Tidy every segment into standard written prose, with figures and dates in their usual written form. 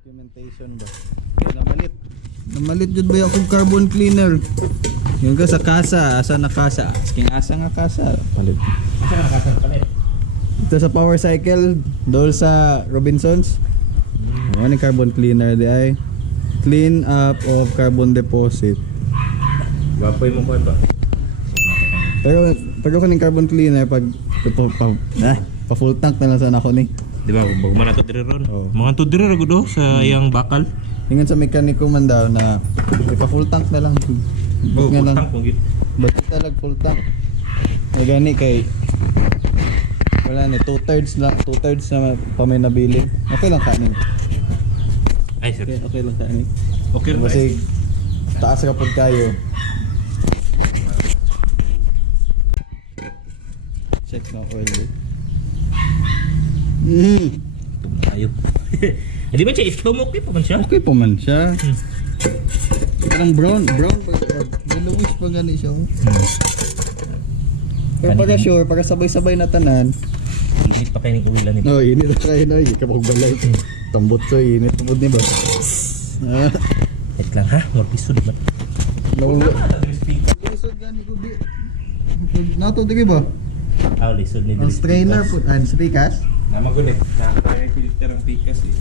documentation ba? Kaya namalit jud ba akong carbon cleaner? Yung ka sa kasa, asa na kasa? Asking asa nga kasa, palit. Asa ka nakasal palit? Ito sa power cycle, dol sa Robinsons. Oh, ni carbon cleaner di ay. Clean up of carbon deposit. Gwapoy mo ko ba? Pero kaning carbon cleaner pag pa full tank na lang sana ako ni. Di ba, bago man nato dire ron. Oo. Mga to dire ra gudo sa iyang bakal. Ingon sa mekaniko man daw na ipa full tank na lang. Oh, Nga lang. putang kung gid. Ba't talag full tank? Ay gani kay wala ni 2/3 na pa may nabili. Okay lang kanin. Ay sir. Okay lang kanin. Okay ra. Kasi taas ka pud kayo. Check na oil. Tayo. Di ba siya itumok pa man siya? Okay pa man siya. Parang brown yellowish pa gani siya. Pero pagka sure, pagka sabay-sabay na tanan. Init pa kayo ng uwilan nito. Oh, init na kayo na. Hindi ka magbalay. Tambot so, init tubod ni ba? Wait lang ha, more piso di ba? Lisod gani ko di. Nato di ba? Ah, lisod ni Ang strainer po, speakers. Namagunit. Nakakaya filter ang pikas eh.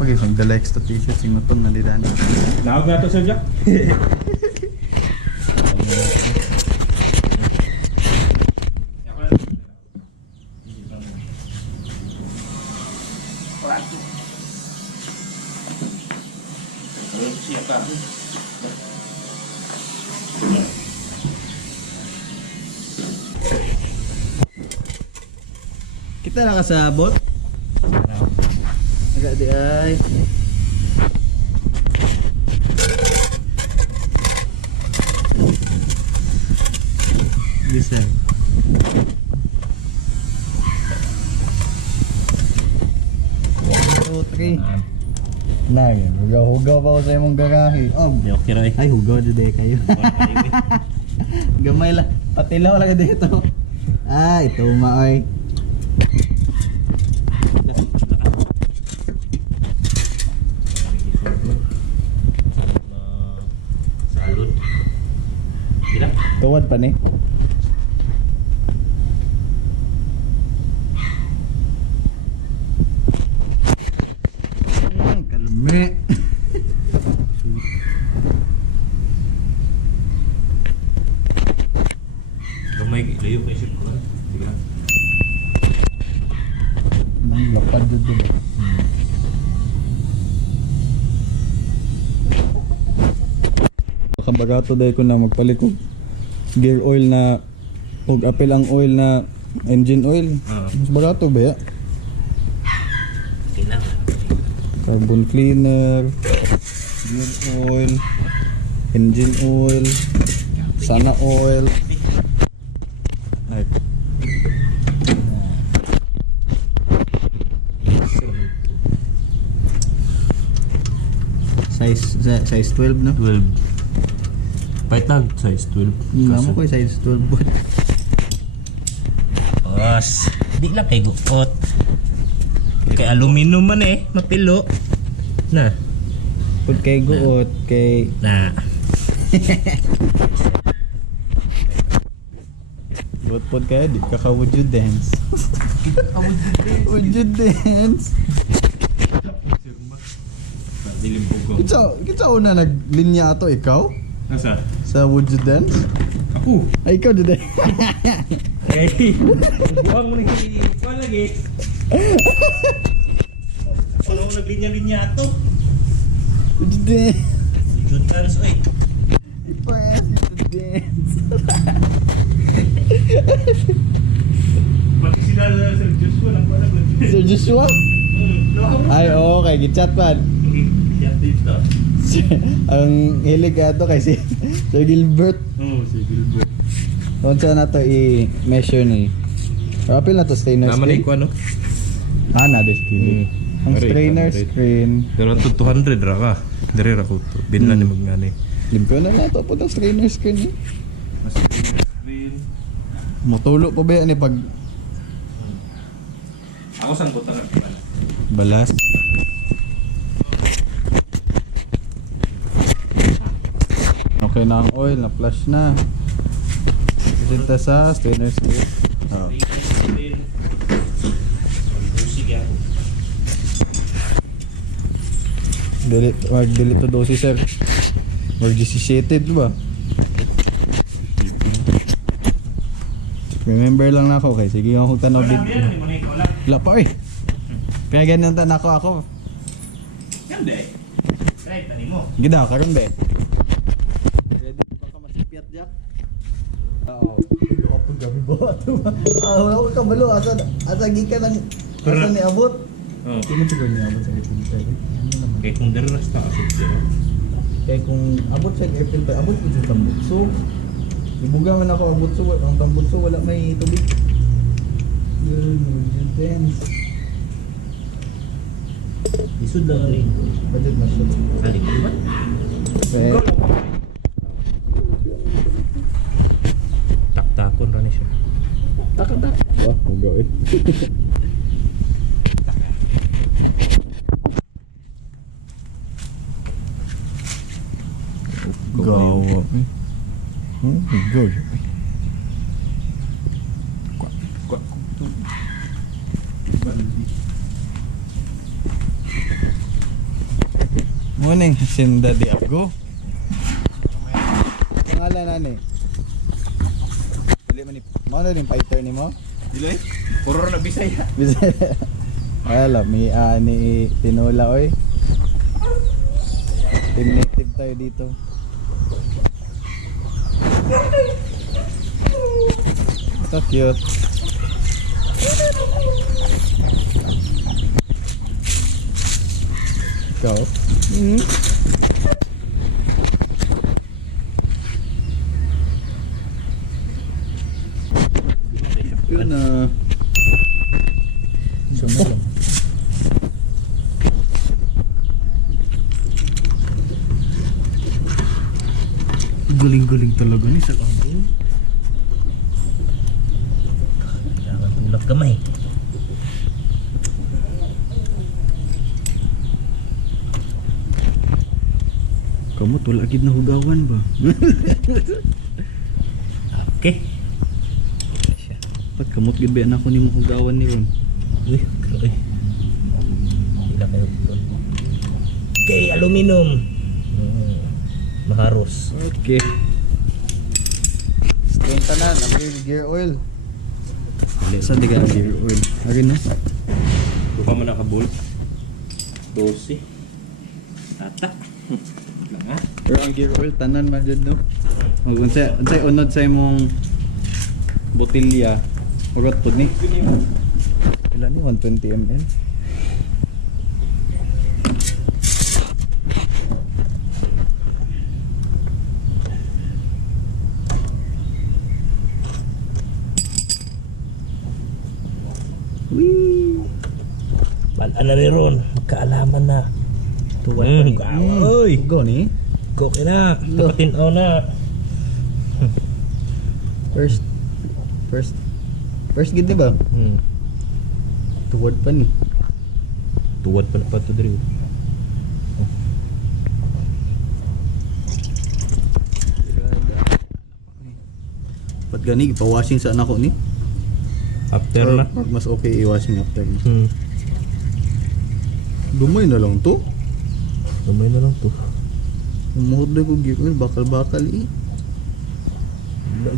Pag isang dala extra t-shirt, sing matong nalidan. Naog na to sa Jack. Kita nakasabot. Agak di ay. Bisa. Okay. Nah, hugaw-hugaw pa ako sa imong garahe. Di okay ra eh. Ay, hugaw dito kayo. Gamay lang. Patilaw lang dito. Ah, ito maoy. Salud. Gila. Tuwad pa ni. Kalme. Gamay layo kay ship ko. Di ba? Nang lapad dito. Kabagato dahil ko na magpalit ko gear oil na og apel ang oil na engine oil. Mas barato ba? Okay lang. Carbon cleaner, gear oil, engine oil, sana oil. Ay. Size 12 no? 12. Paitag size 12. Hindi mo ko size 12 but Os, di lang kay gukot. Kay aluminum man eh, mapilo. Na. pud kay guot kay Na. Pod kaya di ka would you dance? Would you dance? Dilim pugo. Kita una naglinya ato ikaw Asa? sa would you dance? Ako. Ay ikaw dito. Eh. Buang mo kuan lagi. Ano naglinya-linya ato? Would you dance? Jutans oy. Ipas you dance. Pati sila sa Joshua nang wala ko. Sir Joshua? No. Ay oo kay gichat man. Siya dito. Ang hilig ato kay si Sir Gilbert. Si Gilbert. Kung saan na to i-measure ni. Apil na to strainer Naman screen. ko ano? Na this kilo. Ang Aray, strainer 100. screen. Pero ang 200 ra ka. Dire ra ko to. Binlan ni magngani. Limpo na na to po ng strainer screen. Mas screen. Motulo pa ba ni pag Ako sang butangan pa. Balas. Okay na ang oil, na flush na. Isinta sa stainless steel. Oh. Delete to dosi sir. Mag 17 ba? Remember lang na ako kay sige ako tanaw big. Wala pa eh. Kaya ganyan tan ako. Ganda eh. Try tani mo. Gida karon be. Ready pa ka masipiat jak? Oo. Ako gabi ba ato ba? Wala ko kabalo asa gikan ng asa ni abot. Oh. Sino siguro ni abot sa airfilter? Kaya kung daras ta kasi zero. Kaya kung abot sa airfilter, abot ko sa tambutso. Ibuga man ako ang butso, ang tambutso wala may tubig. Yun, intense. Isud lang rin. Budget na siya. Sali ko ba? Okay. Tak-takon rin siya. Tak. Wah, muga eh. Gawa eh. Go. Morning, Sinda Diago. Pangalan na ni. Dili man ni. Mao na din fighter ni mo. Dili? Puro na Bisaya. Ala, mi ani Tinola oy. Team native tayo dito. So cute. Ikaw? Yun na. Guling-guling talaga ni sa kanto. Kailangan tulak kamay. Kamu tulagid na hugawan ba? Okay. Pag kamot gid ba ako ni mo hugawan ni ron. Uy, grabe. Hila kayo doon. Okay, aluminum. Maharos. Okay. Stain tanan, ang gear oil. Sa di ka gear oil. Ari no? Buka mo na kabul. 12. Tata. Lang ha. Pero ang gear oil tanan man jud no. Ug unsay unod sa imong botilya. Ugot pud ni. Ilan ni 120 ml. Balaan na rin ron. Kaalaman na. Tuwan pa ni. Oy! Ugo ni. Koke na. Tapatin o na. First gid di ba? Tuwad pa ni. Tuwad pa na pa ito diri. Pat gani ipa-washing sa anak ko ni. After Or na. mas okay i-washing after. Dumay na lang to. Gamay na lang to. Umuhod na ko gear oil, bakal-bakal eh.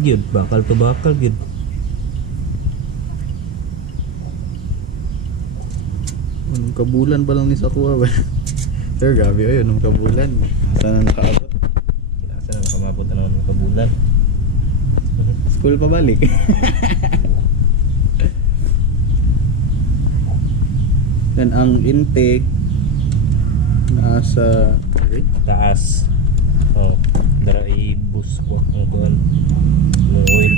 Gid, bakal to bakal gid. Anong kabulan ba lang ni sa kuha ba? Sir, gabi ay anong kabulan. Sana nakaabot. Kinasa na makamabot na naman ng kabulan. School pa balik. Dan ang intake nasa Taas. Oh, dara i-boost ko ang kuan. Ng oil.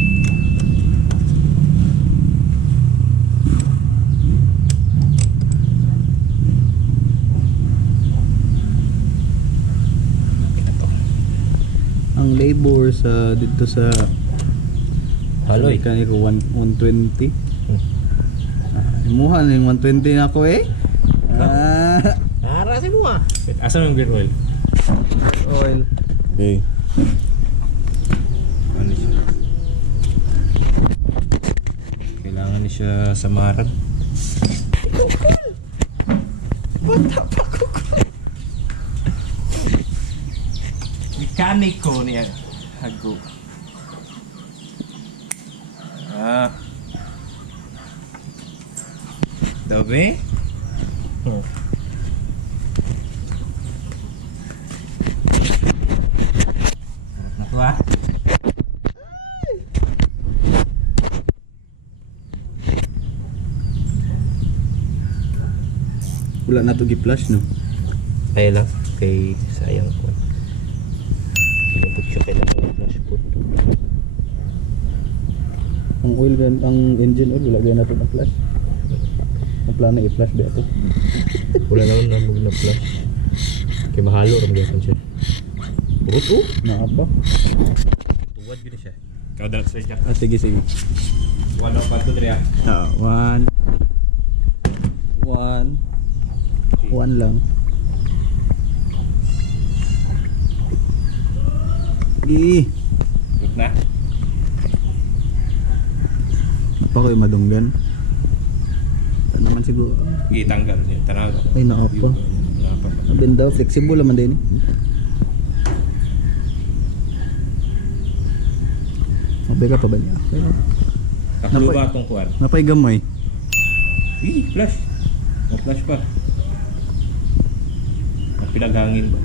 ang labor sa dito sa Haloy. kaniko 120. Imuha na yung 120 na ako eh. Asan yung gear oil? Oil. Okay. Ano siya? Kailangan niya siya samaran. Bata pa ko. Mekaniko niya. Hago. Dobe? Naku ah. Wala na to gi-flash no. Ay lang. Kay sayang po. Pinapot siya kailangan ng flash po. Ang oil gan, ang engine oil wala gyud na to na flash. Ang plano i-flash ba ito? Wala naman na mag na-flash. Kaya mahalo ram gyapon siya. Urot oh. Naa ba? Tuwad gini siya. Kau dapat sa jack. Sige sige. Wala pa to dre. One lang. Gi. Good na. Apa ko yung madunggan? Ano naman siguro? Gitanggal niya. Tanaw. Ay naapa. Naapa. Abin daw, flexible naman din. Mabay ka pa ba niya? Pero, Taklo ba itong kuwan? napay gamay. Flash. Flash pa. Pinaghangin ba?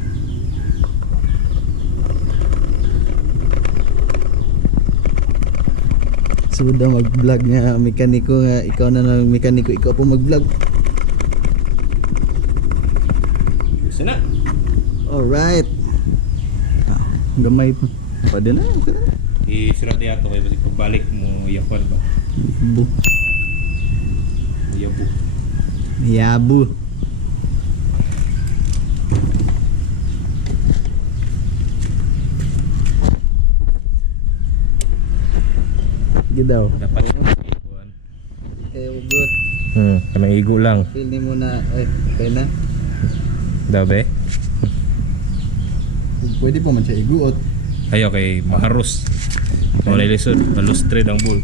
Suda mag-vlog nga mekaniko nga ikaw na ng mekaniko, ikaw po mag-vlog. Gusto na. Alright. Gamay pa. Pwede na. Okay na. Isurat niya ito kayo. Pagbalik mo, yakwan ba? Bu. Yabu. Yabu. Gidaw. Dapat ikuan. Okay, ugot. Kanang igo lang. Feel ni mo na, okay na. Dabe? Pwede po man siya iguot. Ay, okay. Maharos. Wala ilisod. Malustre ang bull.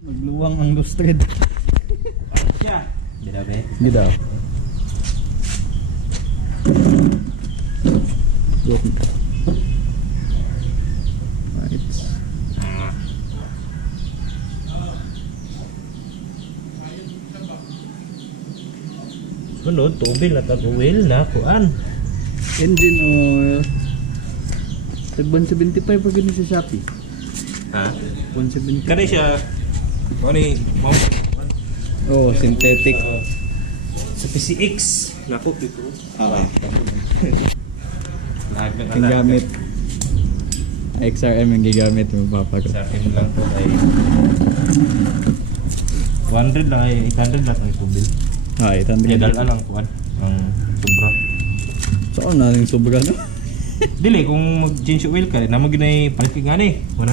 Magluwang ang lustred. Siya. Di dabe? Gidaw. Go. Right. Sunod, tubil at tag-uwil na. Kuan. Engine oil. Tag 175 pa gani sa Shopee. Ha? 175. Kani siya. Ano ni? Oh, synthetic. Sa PCX. Naku, dito. Okay. Lahat ng Ang gamit. XRM ang gigamit mo papa ko. Sa akin lang po ay 200 lang ay 800 lang ang tubil. Ah, itan Kaya dala lang kuan ang sobra. So na ning sobra no. Dili kung mag-change oil ka na maginay palit nga ni 1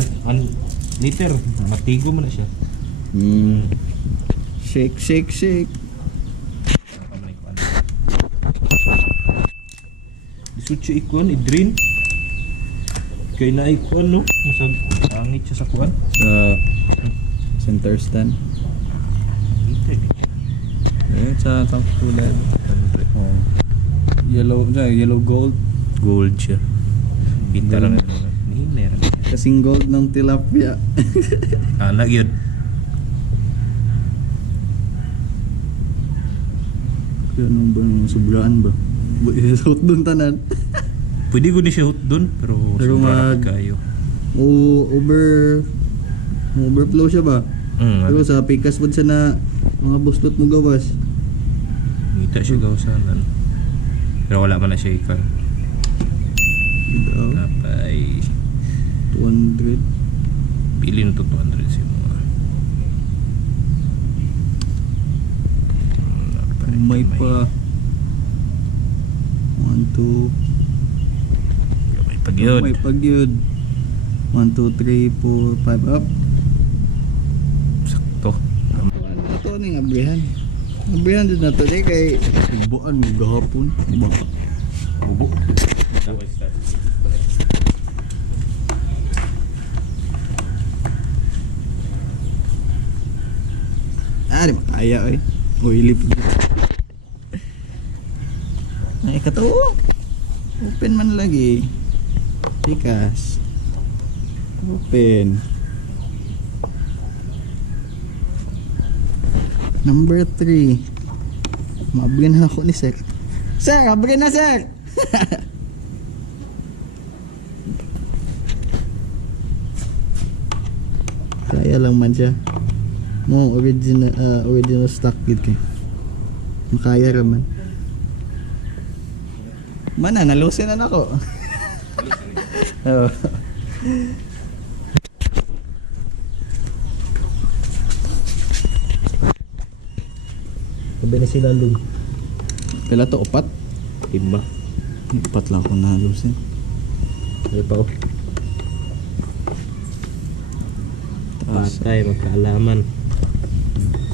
liter matigo man na siya. Shake shake shake. Isutso ikuan i-drain. Kaya na ikuan no, masag pangit siya sa kuan. Sa center stand. Eh sa top tulad. Oh. Yellow gold. Gold siya. Kita lang ni nera. Kasing gold ng tilapia. Anak yun. Kaya nung ba nung sobraan ba? Isot dun tanan. Pwede ko ni siya doon pero Pero sobra na kayo. Overflow siya ba? Pero sa pikas pod sa na mga buslot mo gawas. Ngita siya gawasanan. Pero wala man na siya ikan. Daw. Napay 200. pili na to 200 siya mga. May pa 1, 2. May pagyod. May pagyod. 1, 2, 3, 4, 5 up. Sakto. Ano to ning abrihan? Nabihan din na to eh kay buwan mo gahapon. Ba? Bubo. Tapos start. Di makaya eh. Uy, lipid. Ay, kato. Open man lagi. Tikas. Open. Number 3. Mabigyan na ako ni sir. Sir, mabigyan na sir! Kaya lang man siya. No, original stock gid kay. Makaya ra man. Mana nalusin na nako. Oh. Sabi na sila lung. Pila to upat? Iba. Upat lang ako nalusin. Ay pa oh. Patay, magkaalaman.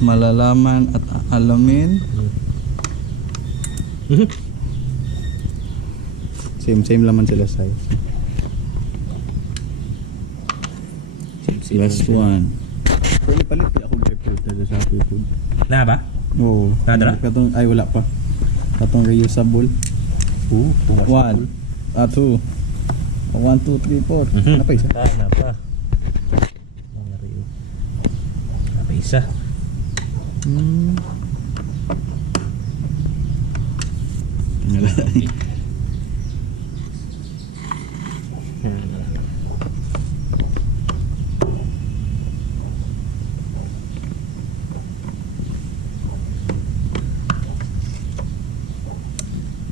Malalaman at alamin. Same laman sila size. Last one. Pero palit ako grapefruit na sa food. Na ba? Oo. Nadra? Katong, ay wala pa. Katong reusable. Pumasok. 1, 2. 1, 2, 3, 4. Ano pa isa? Napa. Napa isa.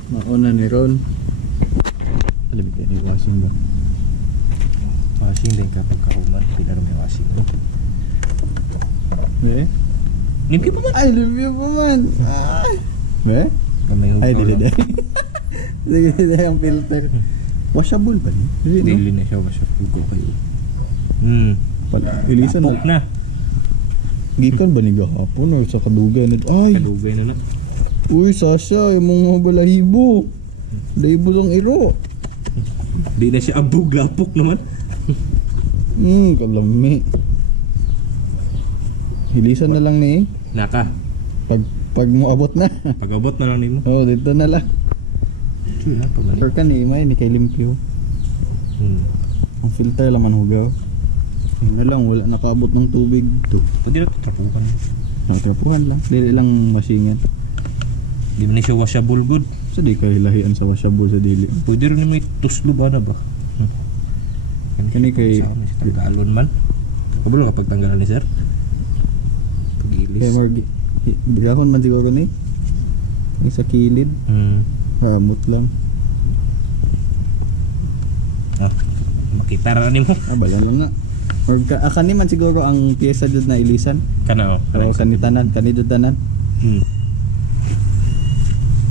Mauna ni Ron. Alam ko ni washing ba? Washing din kapag kahuman. Pinaro may washing. Eh? Limpyo pa man. Ay, review pa man. Ay. Eh? Gamay Ay, hugaw dili lang. dili. Sige, dili ang filter. Washable ba ni? Dili, no? Dili na siya washable ko kayo. Ilisan Apok na. na. Gikan ba ni gahapon or sa kadugay na? Ay! Kadugay na na. Uy, Sasha, yung mga balahibo. Balahibo lang iro. Di na siya abog, lapok naman. Kalami. Hilisan na lang ni. Naka. Pag mo abot na. Pag-abot na lang nimo. Oh, dito na lang. Chuy na pa man. Or ka ni, may ni kay limpyo. Ang filter laman hugaw. Yun na lang, wala nakaabot ng tubig. To. Pwede na trapukan. Nakatrapuhan lang. Dili lang masingan. Di man na siya washable good. So di ka hilahian sa washable sa dili. Pwede rin may tuslo ba na ba? Kani kay- Tanggalon man. Kabalo kapag tanggalan ni sir? Pag-ilis. Kaya more bigahon man siguro ni. Yung sa kilid. Hamot lang. Ah, makita ra ni mo. Bala lang nga. Or kani man siguro ang piyesa jud na ilisan. Kana oh. O kanitanan, kanidud tanan.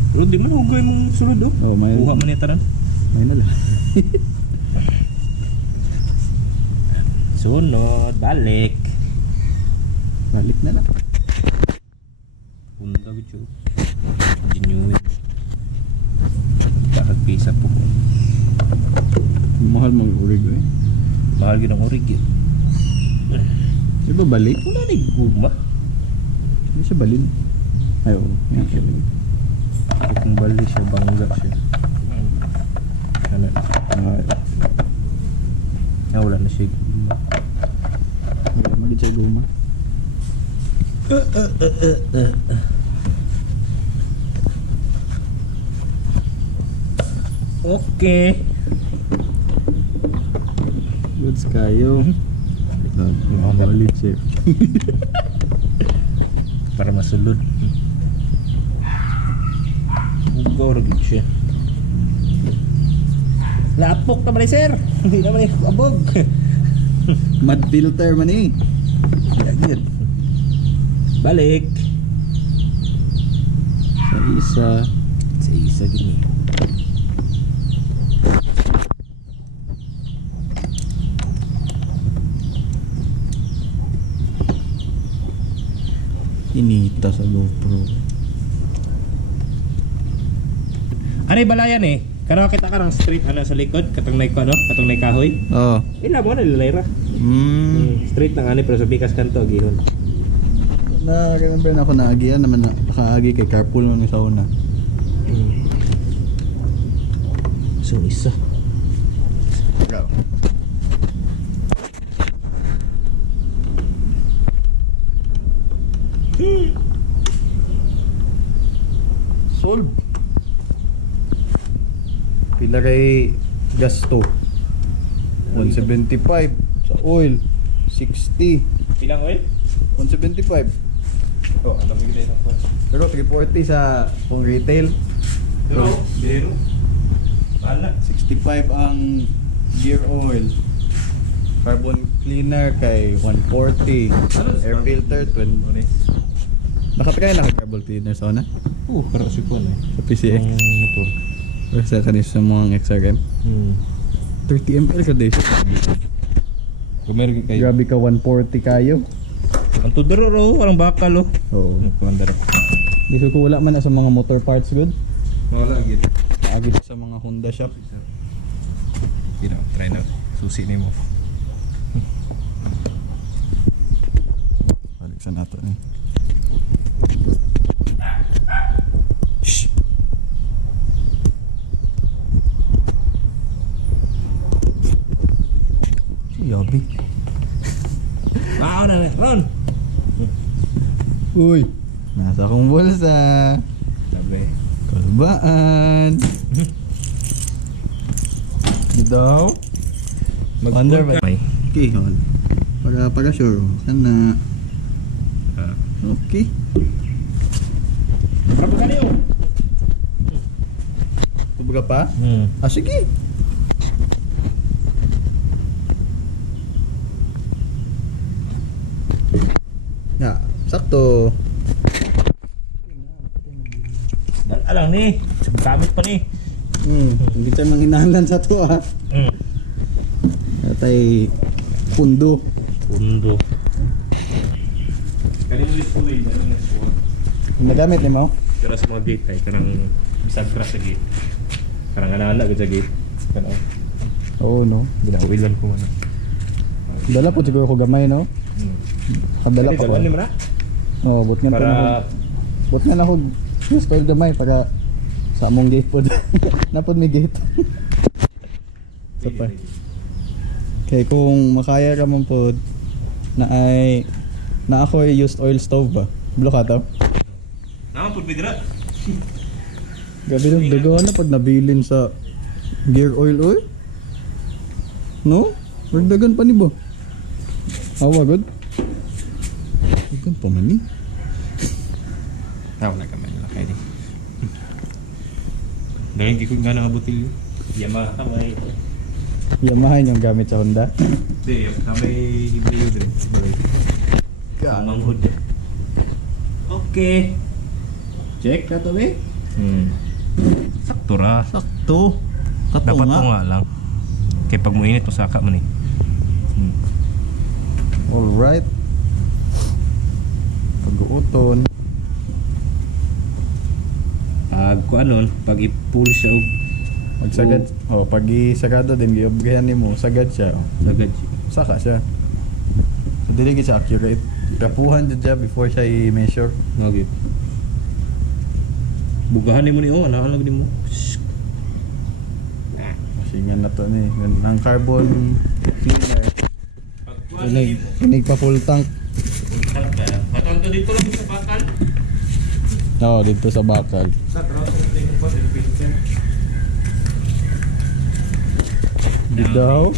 Pero di man hugay mong sulod oh. Oh, may Kuha man ni tanan. may na lang. Sunod, balik. Balik na lang. Punta ko genuine. Bakit pisa po ko? Mahal mag-urig eh. Mahal ginang orig yun. Di ba balik? Wala na guma. Hindi siya balin. Ay, oo. Yan siya balin. Kung bali siya, bangga siya. Ano? Ay, Wala na siya guma. wala magid siya guma. Okay. Goods kayo. Balik siya. Para masulod. Hugaw ragid siya. Lapok naman ni sir. Hindi naman yung abog. Mud filter man eh. Lagyan. Balik. Sa isa. Sa isa gini. Inita sa GoPro. Ano yung balayan eh? Kaya kita ka ng street ano sa likod, katong nay ko ano, katong nay kahoy. Oo. Ila mo na lilayra. Street ng ani pero sa bikas kanto gihon. Na-remember na ako na agian naman na nakaagi kay carpool mo sa una. So isa. Go. Solve. Pila kay gasto? 175 sa oil. 60. Pilang oil? 175. Oh, alam mo gid na po. Pero 340 sa pong retail. Pero biro. Bala. 65 ang gear oil. Carbon cleaner kay 140. Air filter 20. Nakapagay na kay carbon cleaner sa una? Pero sipon eh. Sa PCX. Motor. Or sa kanis sa mga XRM. 30 ml ka din. Gumer kay. Grabe ka 140 kayo. Ang tudoro ro, parang bakal oh. Oo. Kuandara. Gusto ko wala man na sa mga motor parts good. Wala gid. Agad sa mga Honda shop. Try na. Susi nimo. Balik sa nato ni. Shh. Yabi. Na, Ron. Uy, nasa akong bulsa. Sabi. Kalbaan. Daw. Under ba? Okay, hon. Para sure. Sana. Okay. Para pa kaniyo. Tubaga pa? Ah, sige. Ya, sakto. Alang ni. Gamit pa ni. Hindi tayo nang hinahalan sa to ah. Atay pundo. Pundo. Kanino yung puloy ba? Nagamit ni mo? Pero sa mga gate ay kanang bisag crash sa gate. Karang ana gud sa gate. Kanaw. Oo no. Ginawilan ko man. Dala po siguro ko gamay no. Kadala pa ko. Ano man? Oh, but nga Para but nga na ko spoil gamay para sa among gate pod. Napod mi gate. Sa pa. Kaya kung makaya ka man pod na ako ay used oil stove ba? Blue ka to? naman pud bidra. Gabi nung dagawa na pag nabilin sa gear oil oil. No? Magdagan pa ni ba? Awa good? Dagan pa man ni. Taw na kamay na kay ni. Dahil gikog nga nga botilyo. Yamaha kamay. Yamaha yung gamit sa Honda. Di, kamay gibliyo dire. Bagay. Manghod. Okay. Check na to be. Sakto ra. Sakto. Kato Dapat nga. po nga lang. Kaya pag muinit, masaka mo ni. Alright. Pag-uuton. Pag kuanon, pag i-pull siya og Pag sagad. Oh, pag isagado din, giobgayan ni mo, sagad siya. Oh. sagad siya. Saka siya. So, dili siya accurate. Rapuhan dyan siya before siya i-measure. Okay. Bugahan ni mo ni oh, ano ni mo. Masingan na to ni. Ang carbon cleaner. Inig pa full tank. Patong to dito lang sa bakal. Oo, dito sa bakal. Sa cross yung filter. Di daw.